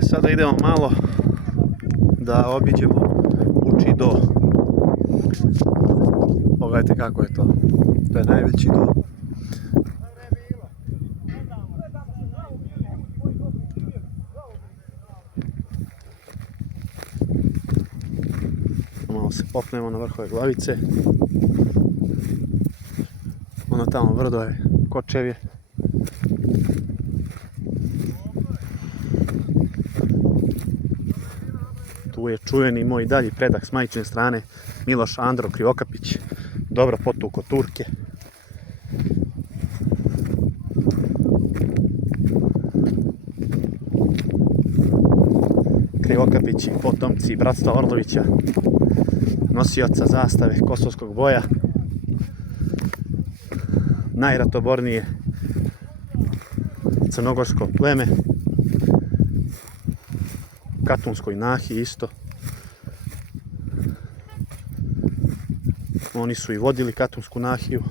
Sada idemo malo da obiđemo Vučji do. Pogledajte kako je to. To je najveći do. Malo se popnemo na vrhove Glavice. Ono tamo brdo je Kočevje. Tu je čuveni moj dalji predak s majčine strane, Miloš Andro Krivokapić, dobro potuko Turke. Krivokapić i potomci bratstva Orlovića, nosioca zastave kosovskog boja, najratobornije crnogorsko pleme, Katunskoj Nahi isto. Oni su i vodili Katunsku Nahiju.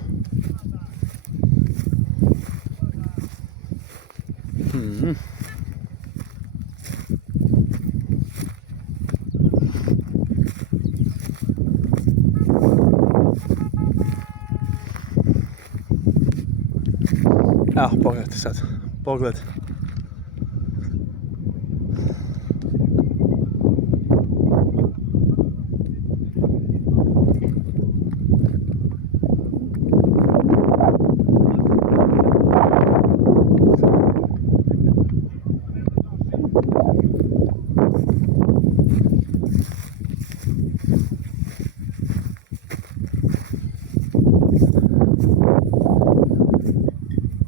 Evo, pogledajte sad. Pogled.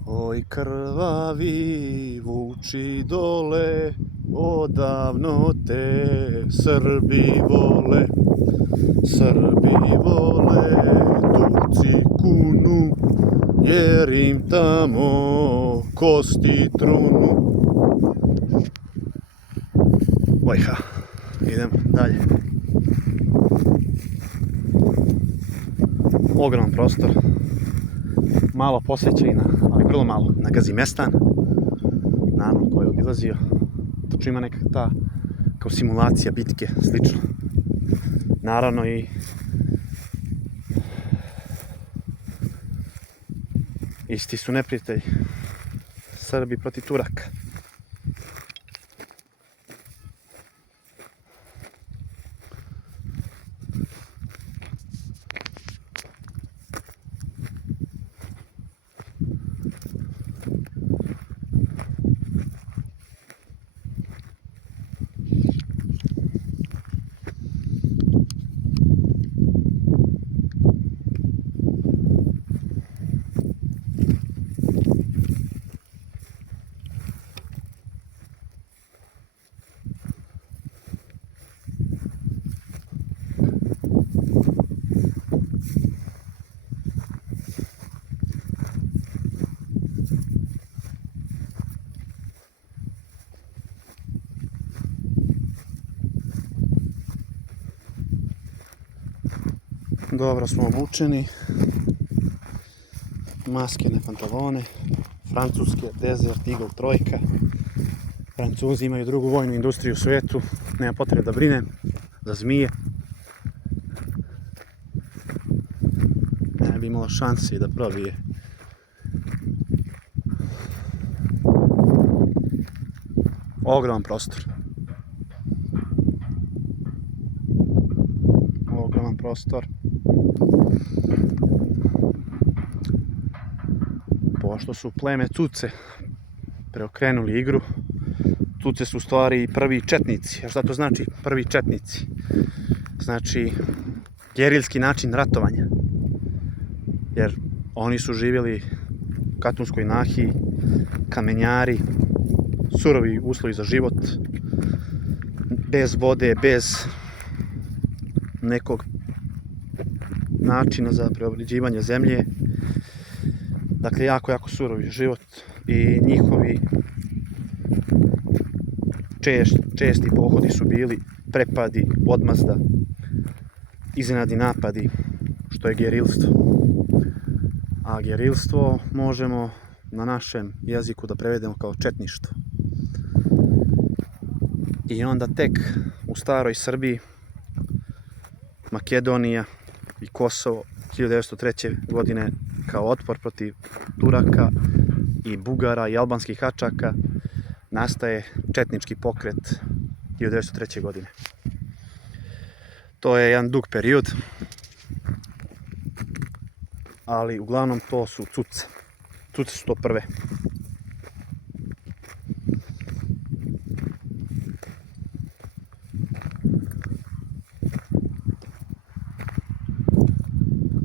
Oj krvavi Vuči dole, odavno te Srbi vole. Srbi vole, Turci kunu, jer im tamo kosti trunu. Ojha, idem dalje. Ogroman prostor. Malo posvećenina, ali vrlo malo, na Gazimestan, naravno ko je obilazio, točno ima neka ta kao simulacija bitke, slično. Naravno i isti su neprijatelji, Srbi protiv Turaka. Dobro smo obučeni, maskene pantalone, francuske Desert Eagle trojka. Francuzi imaju drugu vojnu industriju u svijetu, nema potrebe da brinem za zmije. Ne bi imalo šanse da probije. Ogroman prostor. Ogroman prostor. Pošto su pleme Tuce preokrenuli igru, Tuce su u stvari prvi četnici. A šta to znači prvi četnici? Znači gerilski način ratovanja. Jer oni su živjeli u Katunskoj Nahiji, kamenjari, surovi uslovi za život, bez vode, bez nekog načina za preobrađivanje zemlje. Dakle, jako surovi život i njihovi česti pohodi su bili prepadi, odmazda, iznenadni napadi, što je gerilstvo. A gerilstvo možemo na našem jeziku da prevedemo kao četništvo. I onda tek u staroj Srbiji, Makedonija i Kosovo 1903. godine kao otpor protiv Turaka i Bugara i albanskih Hačaka nastaje četnički pokret 1903. godine. To je jedan dug period, ali uglavnom to su cuce. Cuce su to prve.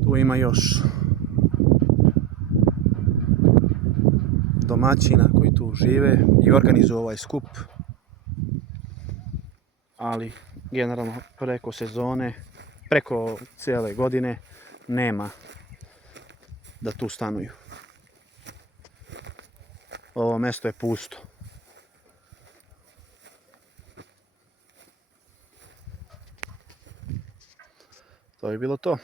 Tu ima još domaćina koji tu žive i organizuju ovaj skup, ali generalno preko sezone, preko cijele godine nema da tu stanuju. Ovo mjesto je pusto. To je bilo to.